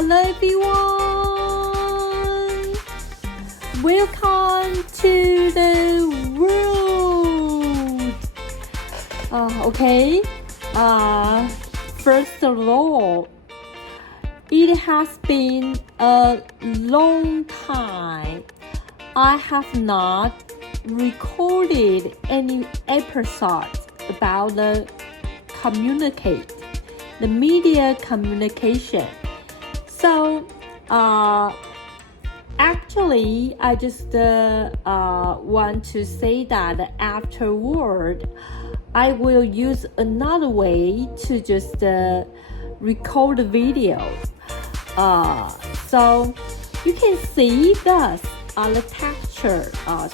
Hello everyone! Welcome to the world! First of all, it has been a long time I have not recorded any episodes about the media communication. So, actually, I just want to say that afterward, I will use another way to just record the videos. So, you can see thus the texture,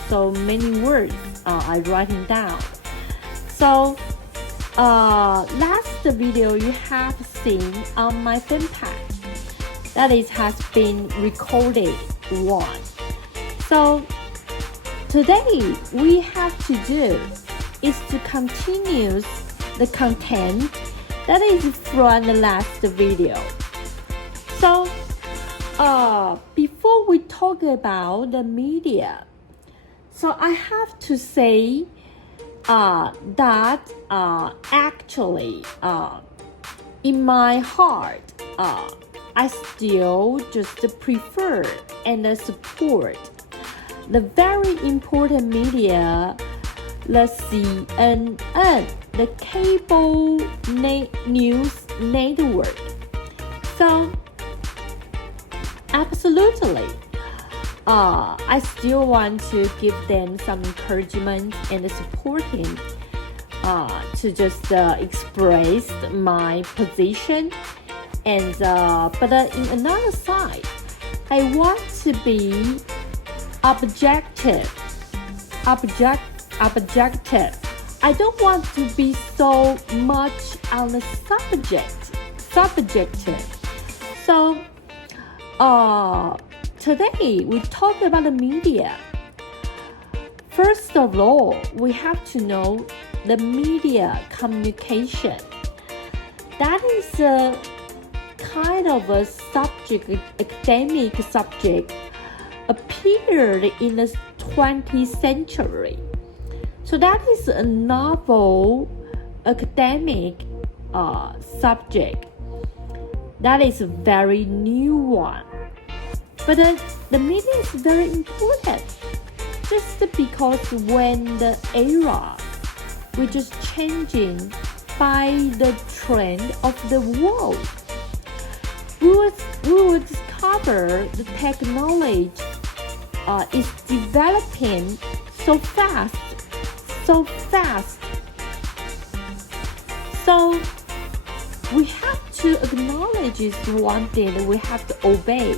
so many words I'm writing down. So, last video you have seen on my fan page, that is has been recorded one. So today we have to do is to continue the content that is from the last video. So before we talk about the media, so I have to say that actually in my heart I still just prefer and support the very important media, the CNN, the cable news network. So absolutely I still want to give them some encouragement and supporting to just express my position. And but in another side, I want to be objective. I don't want to be so much on the subjective. So today we talk about the media. First of all, we have to know the media communication. That is a kind of a subject, academic subject, appeared in the 20th century. So that is a novel academic subject. That is a very new one. But the media is very important, just because when the era we're just changing by the trend of the world, we will discover the technology is developing so fast. So we have to acknowledge this one thing that we have to obey,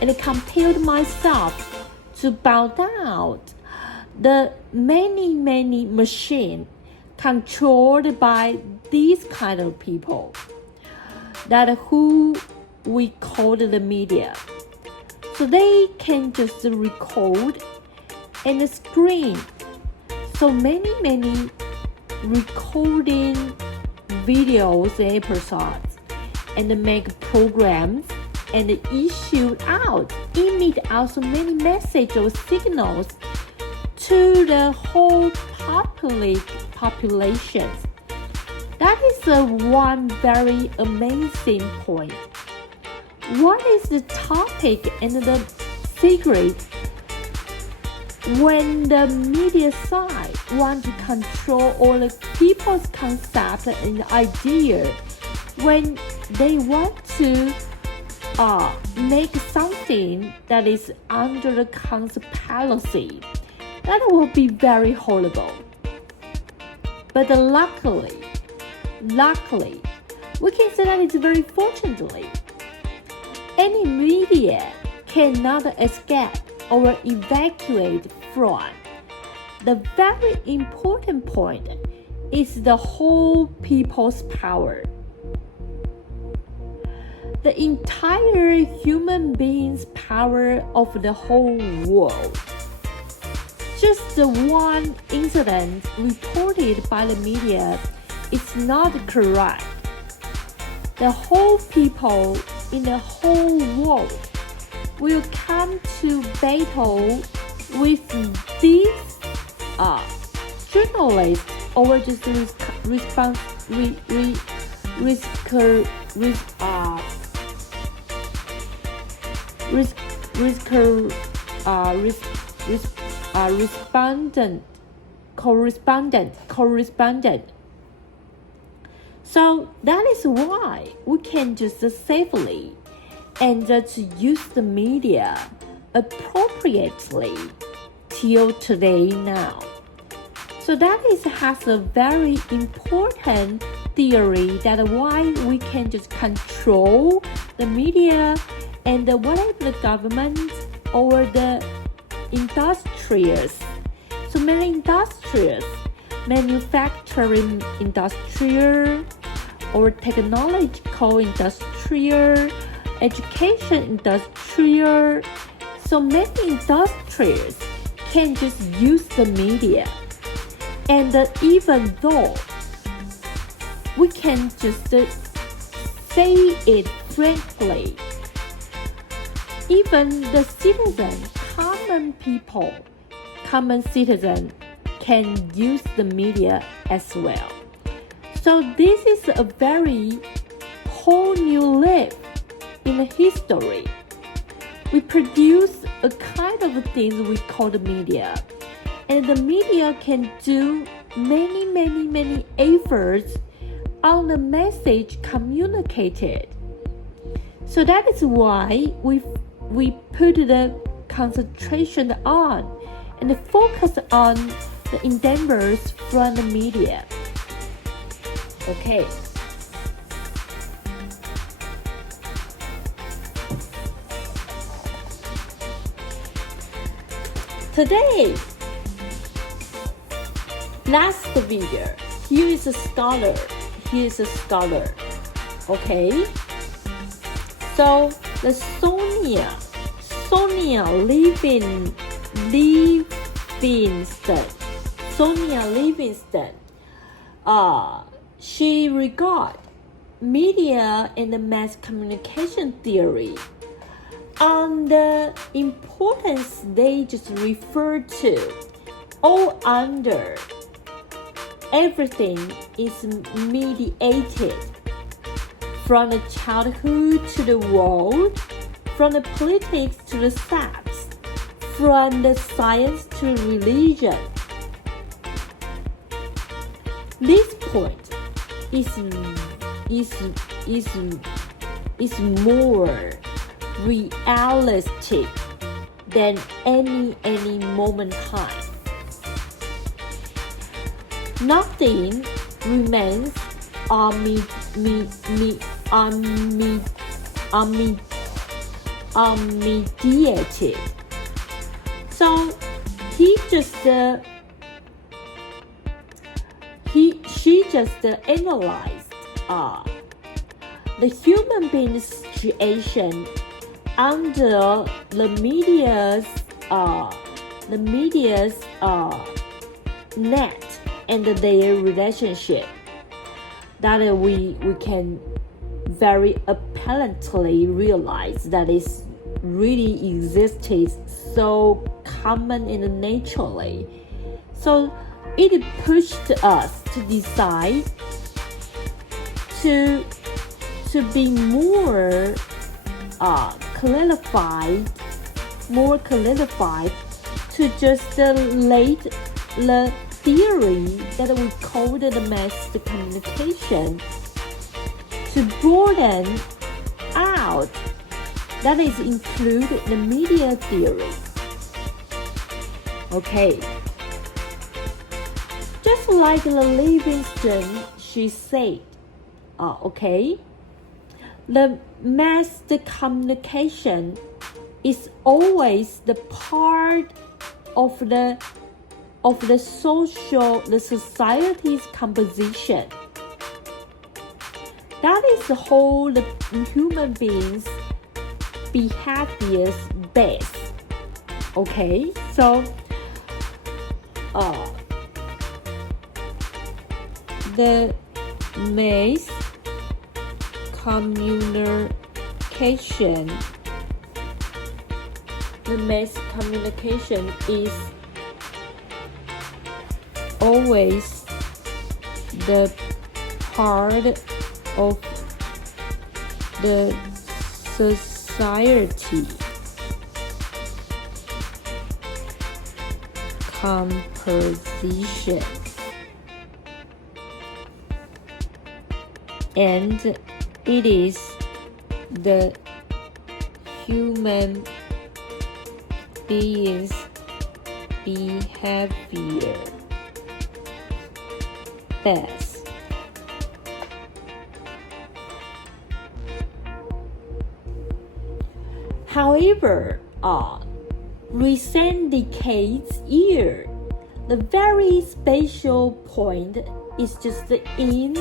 and compelled myself to bow down the many machines controlled by these kind of people, that who we call the media. So they can just record and screen so many recording videos and episodes, and make programs and issue out, emit out so many messages or signals to the whole populations. That is one very amazing point. What is the topic and the secret when the media side want to control all the people's concept and idea, when they want to make something that is under the conspiracy? That will be very horrible. But luckily, we can say that it's very fortunately, any media cannot escape or evacuate from. The very important point is the whole people's power. The entire human being's power of the whole world. Just one incident reported by the media is not correct. The whole people in the whole world will come to battle with these journalists or just correspondent. So that is why we can just safely and to use the media appropriately till today now. So that has a very important theory that why we can just control the media and whatever the government or the industrials. So many industrials, manufacturing industrial or technological industrial, education industrial. So many industries can just use the media. And even though we can just say it frankly, even the common citizen can use the media as well. So this is a very whole new life in the history. We produce a kind of things we call the media. And the media can do many efforts on the message communicated. So that is why we put the concentration on and focus on the endeavors from the media. Okay. Today, last video, here is a scholar. Okay. So the Sonia Livingston, she regard media and the mass communication theory on the importance they just refer to all under everything is mediated from the childhood to the world, from the politics to the sex, from the science to religion. This point is more realistic than any moment time. Nothing remains unmediated. So she just analyzed the human being's situation under the media's net and their relationship that we can very apparently realize that is really existed so common and naturally. So it pushed us to decide to be more clarified to just lay the theory that we call the mass communication to broaden out, that is include the media theory. Okay. Just like the Livingston, she said, the mass communication is always the part of the society's composition. That is the whole human beings' behavior's base. Okay, so the mass communication is always the part of the society composition, and it is the human being's behavior best. However, recent decades year, the very special point is just in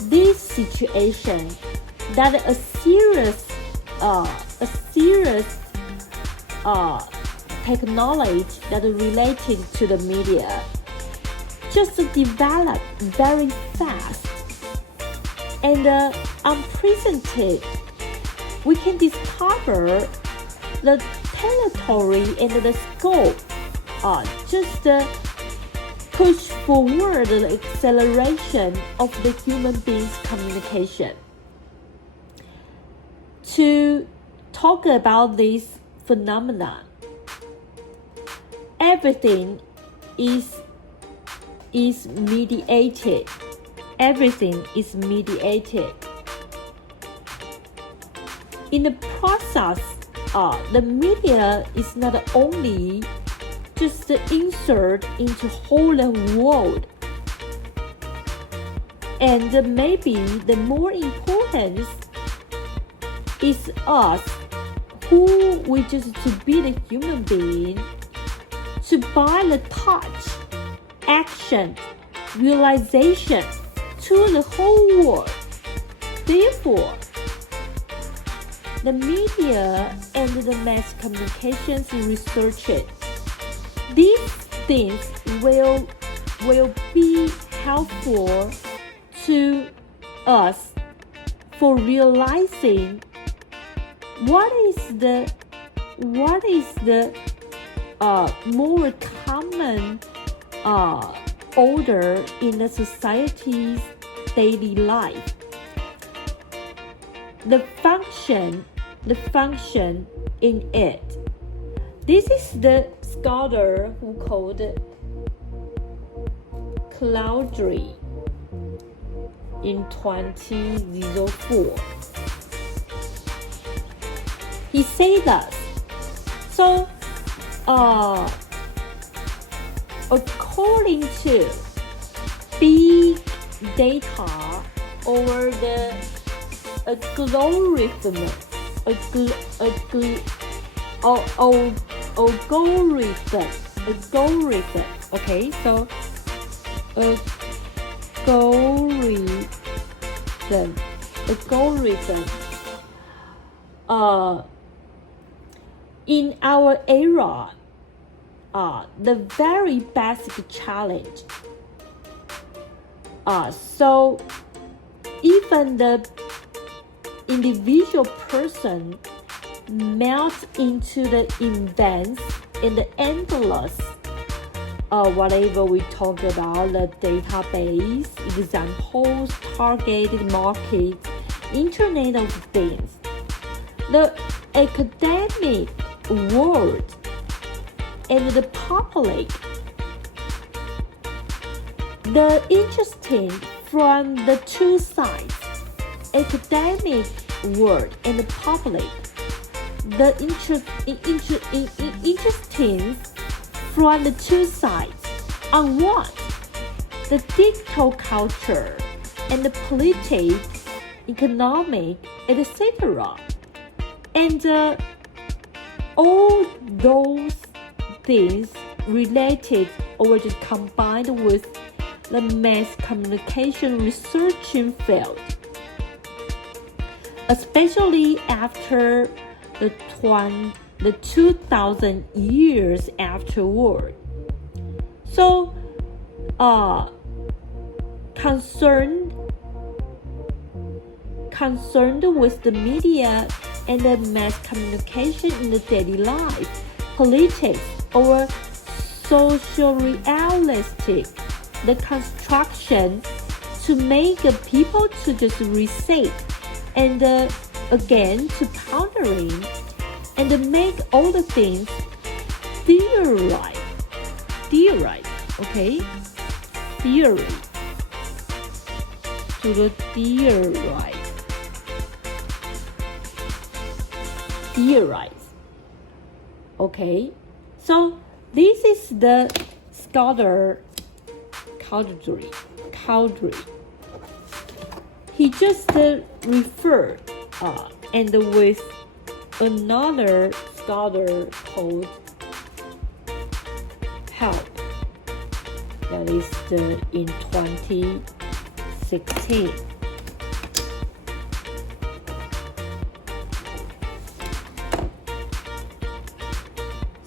this situation that a serious technology that related to the media just developed very fast and unprecedented. We can discover the territory and the scope just push forward the acceleration of the human being's communication. To talk about this phenomena, everything is mediated. Everything is mediated. In the process, the media is not only just insert into whole world, and maybe the more important is us, who we just to be the human being, to by the touch, action, realization to the whole world. Therefore, the media and the mass communications research, these things will be helpful to us for realizing what is the more common order in the society's daily life. The function in it. This is the scholar who called Chatterley in 2004. He said that. So, according to big data or the algorithm, okay, so algorithm, in our era, the very basic challenge. So even the individual person melts into the events in the endless, whatever we talk about, the database, examples, targeted market, Internet of Things, the academic world, and the public. The interesting from the two sides, academic world and the public. The interesting from the two sides. On one, the digital culture and the political, economic, etc. And all those things related or just combined with the mass communication researching field, especially after the 2000 years afterward. So, concerned with the media and the mass communication in the daily life, politics, or social realistic, the construction to make people to just receive and again to pondering and make all the things theorize, okay? Theory. To the theorize. Okay? So this is the scholar Chatterley. He just referred and with another scholar called Help. That is in 2016.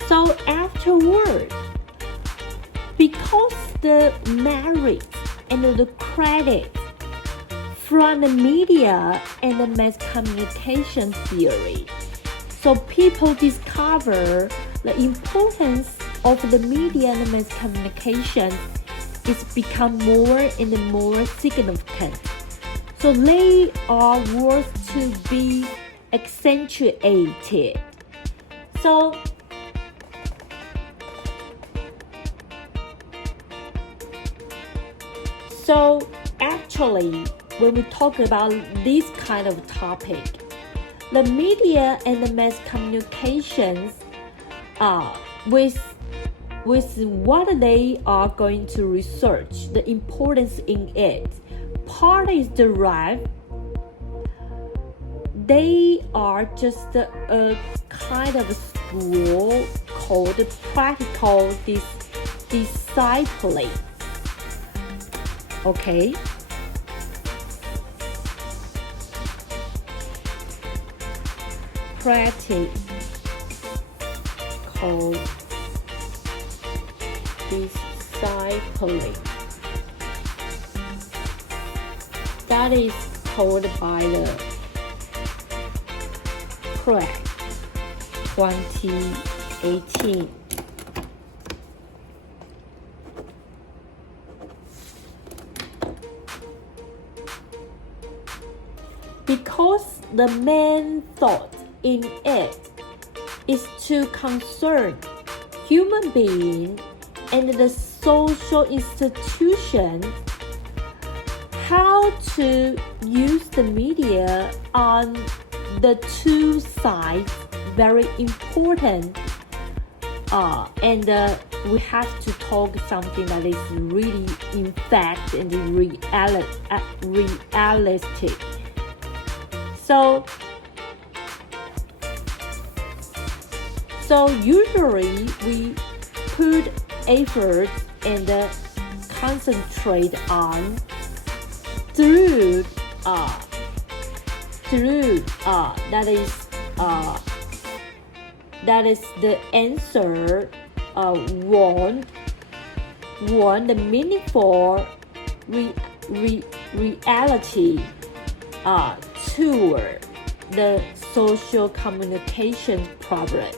So afterward, because the merit and the credit from the media and the mass communication theory, so people discover the importance of the media and the mass communication is become more and more significant. So they are worth to be accentuated. So actually, when we talk about this kind of topic, the media and the mass communications with what they are going to research, the importance in it, part is derived. They are just a kind of school called practical discipline. Okay? Practical discipling. That is called by the Prague 2018. Because the main thought in it is to concern human beings and the social institution, how to use the media on the two sides, very important. And we have to talk something that is really in fact and realistic. So usually we put effort and concentrate on through that is the answer one the meaningful reality toward the social communication problem.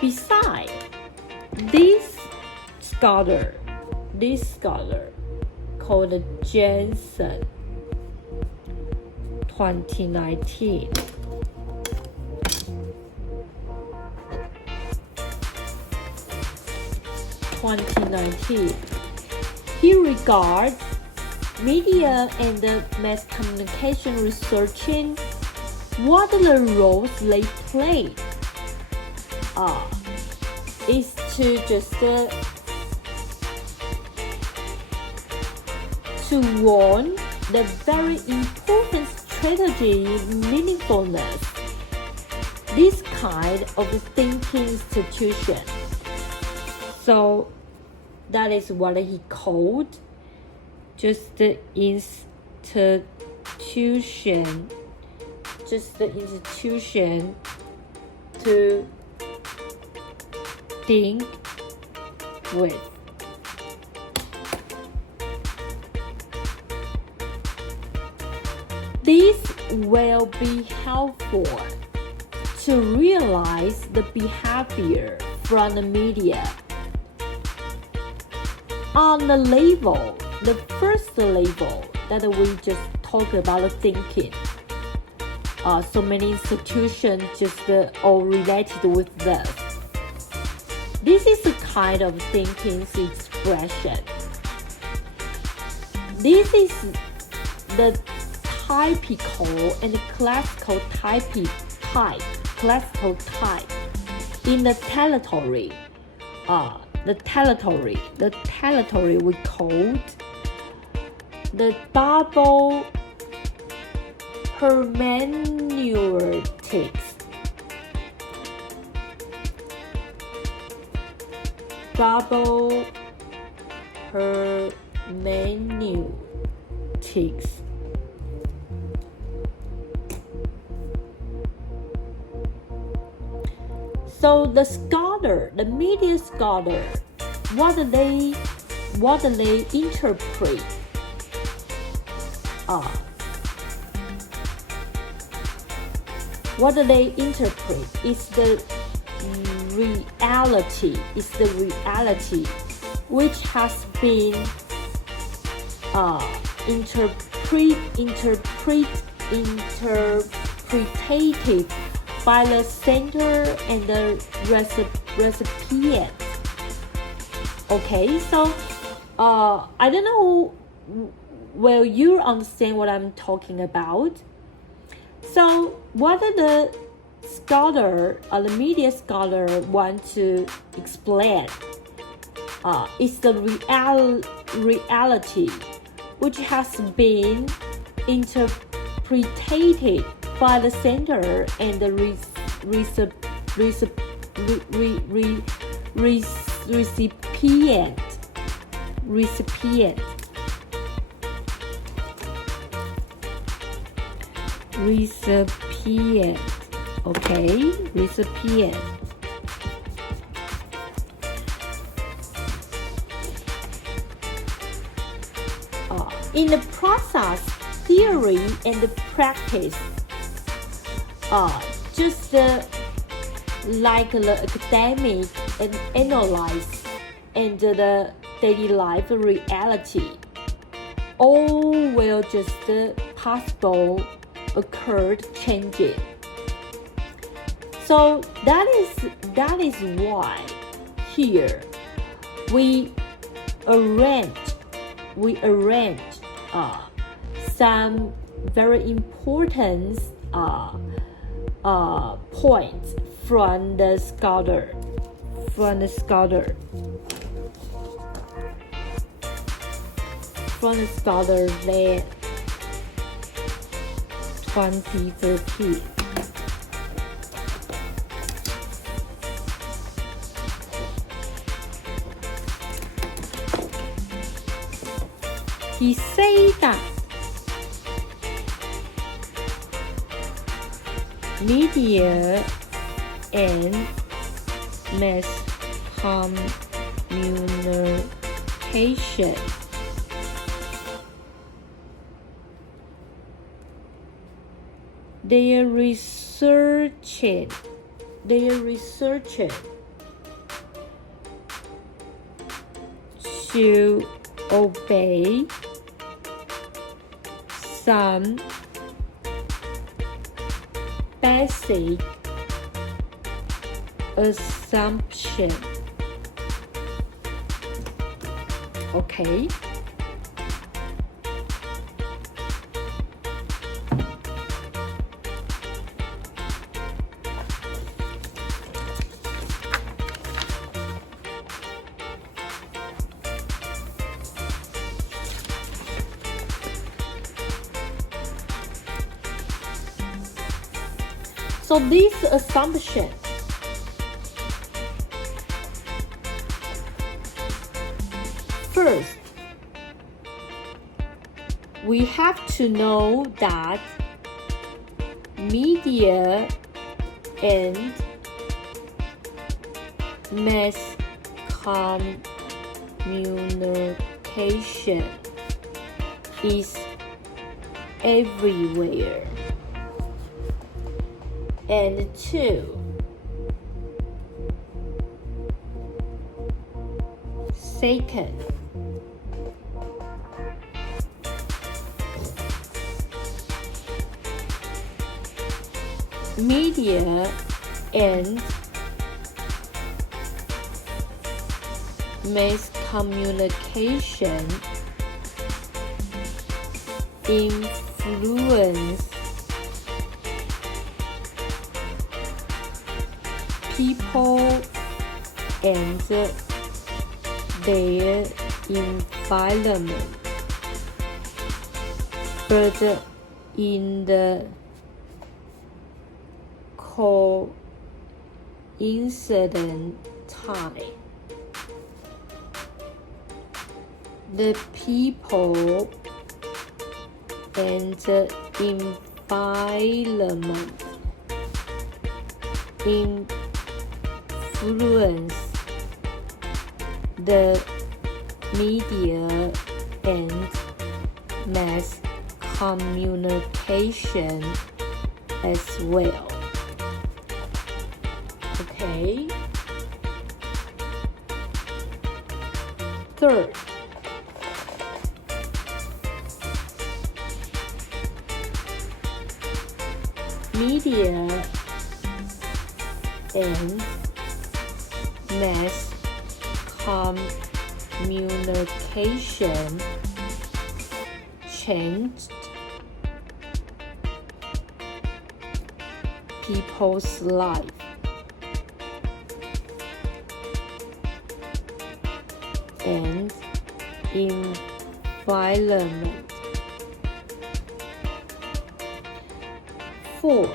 Besides, this scholar called Jensen 2019 he regards media and the mass communication researching what the roles they play is to just to warn the very important strategy meaningfulness, this kind of thinking institution. So that is what he called just the institution to think with. This will be helpful to realize the behavior from the media. On the level, the first level that we just talked about thinking. So many institutions just all related with this. This is a kind of thinking's expression. This is the typical and classical type in the territory. The territory we called the double hermeneutics. Double hermeneutics. So the scholar, the media scholar, what they interpret? What they interpret is the reality. Is the reality which has been interpreted by the sender and the recipient. Okay, so I don't know, will you understand what I'm talking about? So what the scholar or the media scholar want to explain is the reality which has been interpreted by the sender and the recipient. Okay, recipient. In the process, theory and the practice, just like the academic and analyze and the daily life reality, all will just possible occurred changing. So that is why here we arrange some very important points from the scholar. From the scholar there 2013. He said that media and mass communication they are researching to obey some basic assumption. Okay. So this assumption first, we have to know that media and mass communication is everywhere. And 2, second, media and mass communication influence people and their environment, but in the coincident time, the people and the environment influence the media and mass communication as well. Okay. Third, media and mass communication changed people's life. And environment. 4,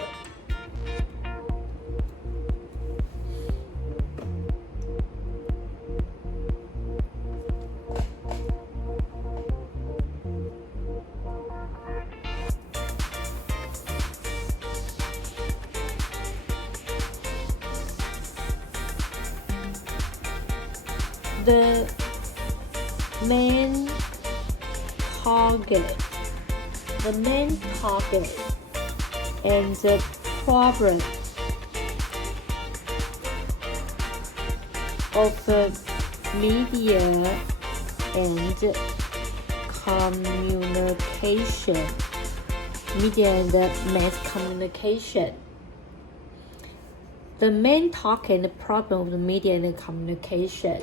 the main target and the problem of the media and communication, media and mass communication. The main target and the problem of the media and communication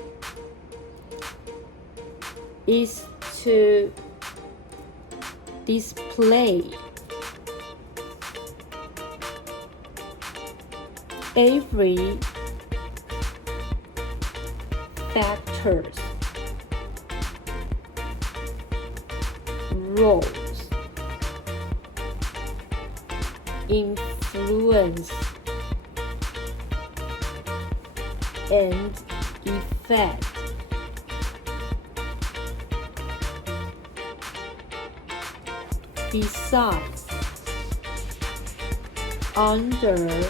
is to display every factors, roles, influence, and effect besides, under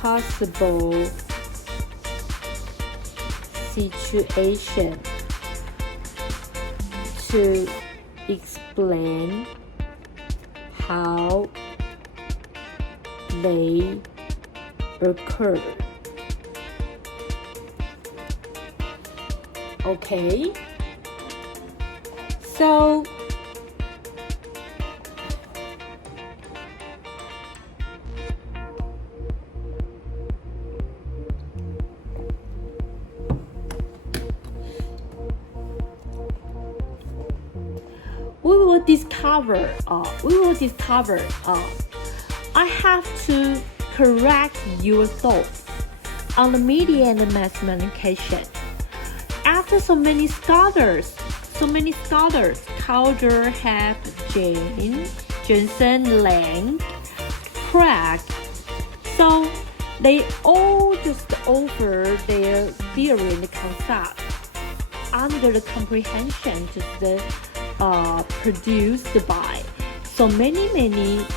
possible situation to explain how they occur. Okay, so we will discover I have to correct your thoughts on the media and the mass communication. After so many scholars, Calder, Hebb, Jane, Johnson, Lang, Craig, so they all just offer their theory and concept under the comprehension just produced by so many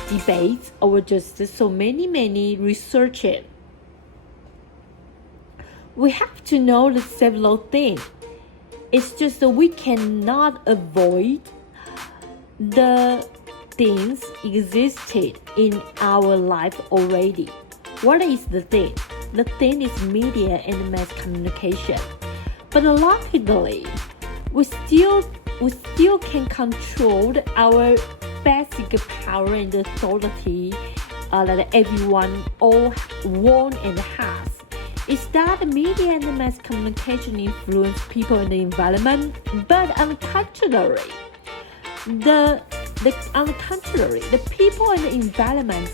debates or just so many researches. We have to know the several things It's just that we cannot avoid the things existed in our life already. What is the thing? The thing is media and mass communication. But luckily, we still can control our basic power and authority that everyone all want and has. Is that the media and the mass communication influence people and the environment? But on the contrary, the people and the environment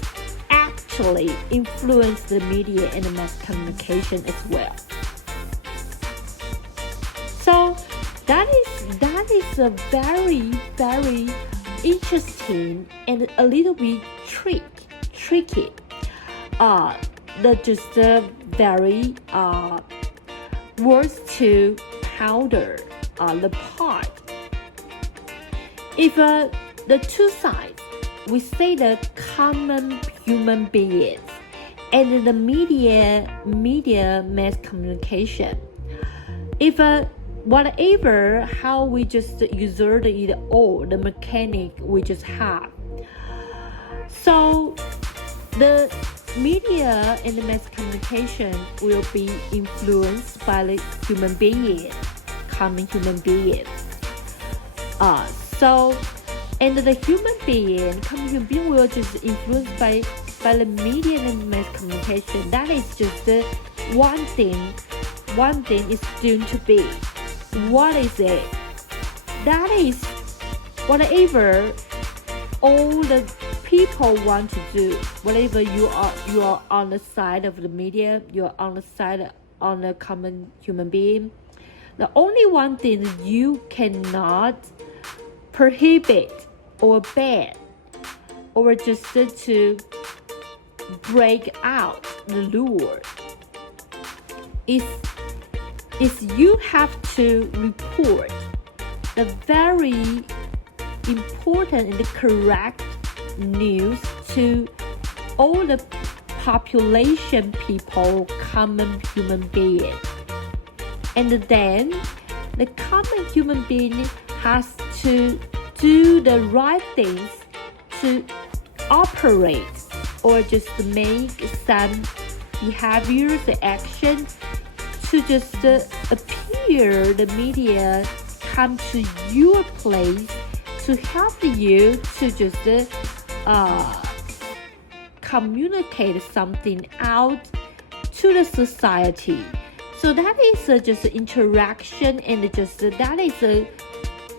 actually influence the media and the mass communication as well. So that is a very, very interesting and a little bit tricky. Just very worth to ponder the part. If the two sides, we say the common human beings and the media mass communication. If whatever how we just exert it all, the mechanic we just have. So the media and the mass communication will be influenced by the human being, common human beings. And the human being, common human being will just influenced by the media and mass communication. That is just one thing is doomed to be. What is it? That is whatever all the people want to do. Whatever you are on the side of the media, you are on the side on the common human being. The only one thing you cannot prohibit or ban or just to break out the rule is you have to report the very important and correct news to all the population people, common human being. And then the common human being has to do the right things to operate or just make some behaviors, action to just appear the media come to your place to help you to just communicate something out to the society. So that is just interaction and just that is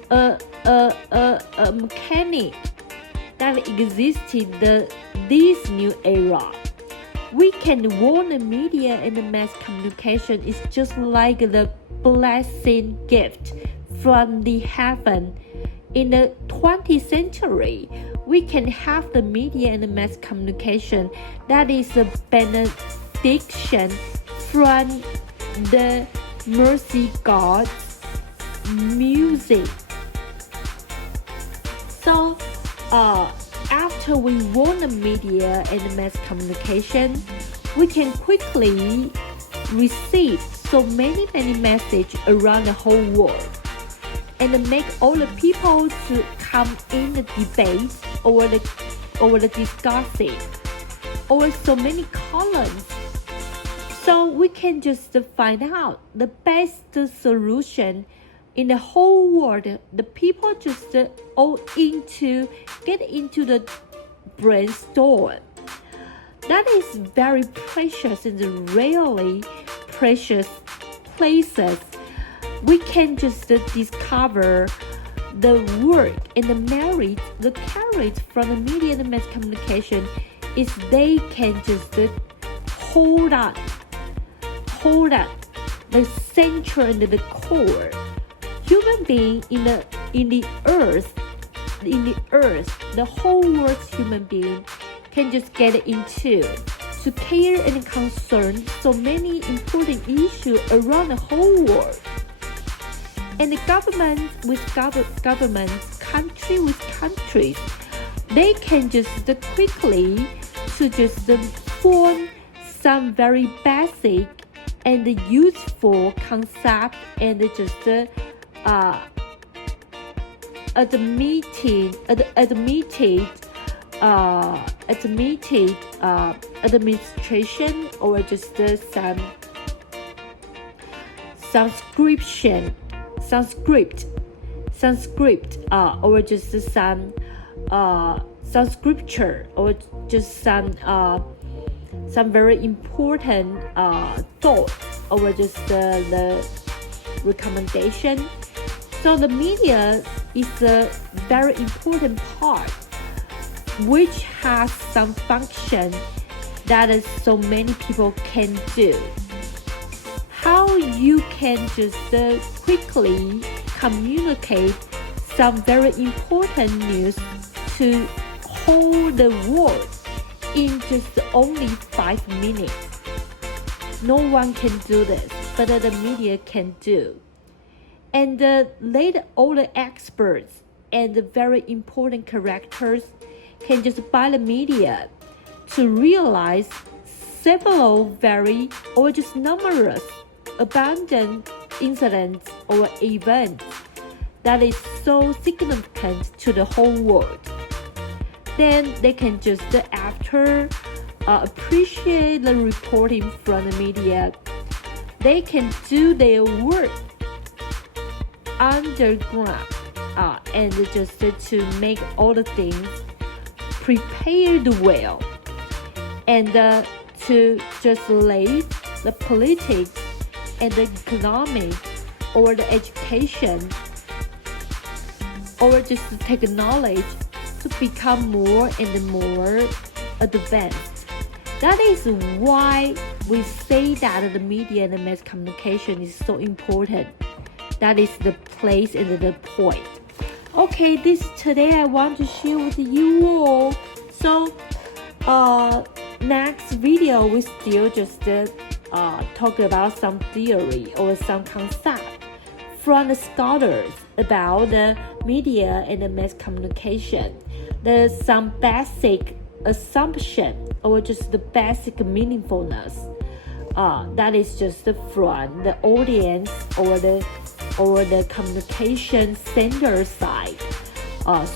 a mechanic that existed this new era. We can warn the media and the mass communication is just like the blessing gift from the heaven. In the 20th century, we can have the media and the mass communication that is a benediction from the mercy God's music. So, after we warn the media and the mass communication, we can quickly receive so many messages around the whole world and make all the people to come in the debate or the discussing or so many columns. So we can just find out the best solution in the whole world. The people just all get into the brainstorm. That is very precious and really precious places. We can just discover the work and the merit, the courage from the media and the mass communication is they can just hold up the center and the core. Human being in the earth, the whole world's human being can just get into to care and concern so many important issues around the whole world. And the government with governments, country with countries, they can just quickly to just form some very basic and useful concept and just administration, or just some script, or just some scripture, or just some very important thought, or just the recommendation. So the media is a very important part, which has some function that is so many people can do. How you can just quickly communicate some very important news to whole the world in just only 5 minutes. No one can do this, but the media can do. And later all the experts and the very important characters can just buy the media to realize several very or just numerous abundant incidents or events that is so significant to the whole world. Then they can just after appreciate the reporting from the media, they can do their work underground and just to make all the things prepared well, and to just lay the politics and the economic or the education or just the technology to become more and more advanced. That is why we say that the media and the mass communication is so important. That is the place and the point. Okay, today I want to share with you all. So, next video we still just talk about some theory or some concept from the scholars about the media and the mass communication. There's some basic assumption or just the basic meaningfulness that is just from the audience or the communication center side.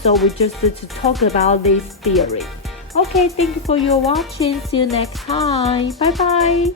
So we just to talk about this theory. Okay, thank you for your watching. See you next time. Bye bye.